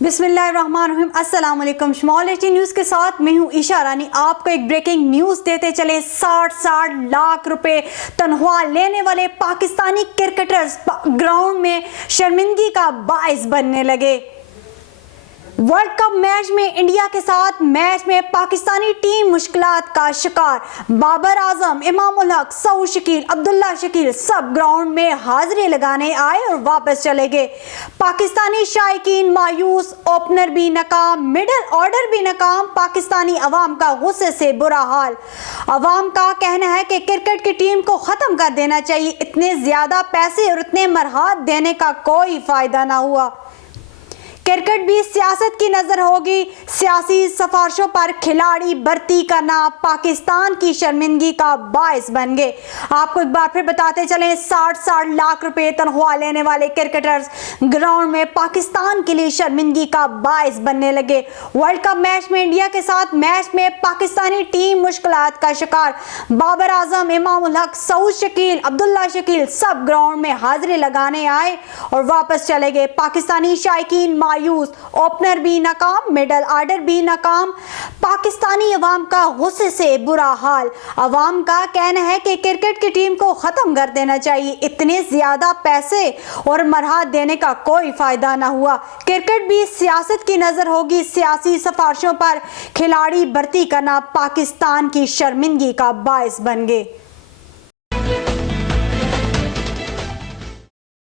बिस्मिल्लाहिर्रहमानिर्रहीम। अस्सलाम वालेकुम। स्मॉल एटी न्यूज़ के साथ मैं हूँ ईशा रानी। आपको एक ब्रेकिंग न्यूज़ देते चले। 60 लाख रुपए तनख्वाह लेने वाले पाकिस्तानी क्रिकेटर्स ग्राउंड में शर्मिंदगी का बाइस बनने लगे। वर्ल्ड कप मैच में इंडिया के साथ मैच में पाकिस्तानी टीम मुश्किलात का शिकार। बाबर आजम, इमाम उल हक, सऊद शकील, अब्दुल्ला शकील सब ग्राउंड में हाजिरी लगाने आए और वापस चले गए। पाकिस्तानी शायकीन मायूस, ओपनर भी नाकाम, मिडल ऑर्डर भी नाकाम। पाकिस्तानी अवाम का गुस्से से बुरा हाल। अवाम का कहना है कि क्रिकेट की टीम को ख़त्म कर देना चाहिए। इतने ज़्यादा पैसे और इतने मरहात देने का कोई फ़ायदा ना हुआ। क्रिकेट भी सियासत की नजर होगी। सियासी सिफारिशों पर खिलाड़ी भर्ती करना पाकिस्तान की शर्मिंदगी का बायस बन गए। आपको एक बार फिर बताते चलें, 60 लाख रुपए तनख्वाह लेने वाले क्रिकेटर्स ग्राउंड में पाकिस्तान के लिए शर्मिंदगी का बायस बनने लगे। वर्ल्ड कप मैच में इंडिया के साथ मैच में पाकिस्तानी टीम मुश्किलात का शिकार। बाबर आजम, इमाम उल हक, सऊद शकील, अब्दुल्ला शकील सब ग्राउंड में हाजिरी लगाने आए और वापस चले गए। पाकिस्तानी शायकीन मायूस, ओपनर भी नाकाम, मिडल ऑर्डर भी नाकाम। पाकिस्तानी अवाम का गुस्से से बुरा हाल। अवाम का कहना है कि क्रिकेट की टीम को खत्म कर देना चाहिए। इतने ज्यादा पैसे और मरहात देने का कोई फायदा ना हुआ। क्रिकेट भी सियासत की नजर होगी। सियासी सिफारिशों पर खिलाड़ी भर्ती करना पाकिस्तान की शर्मिंदगी का बायस बन गए।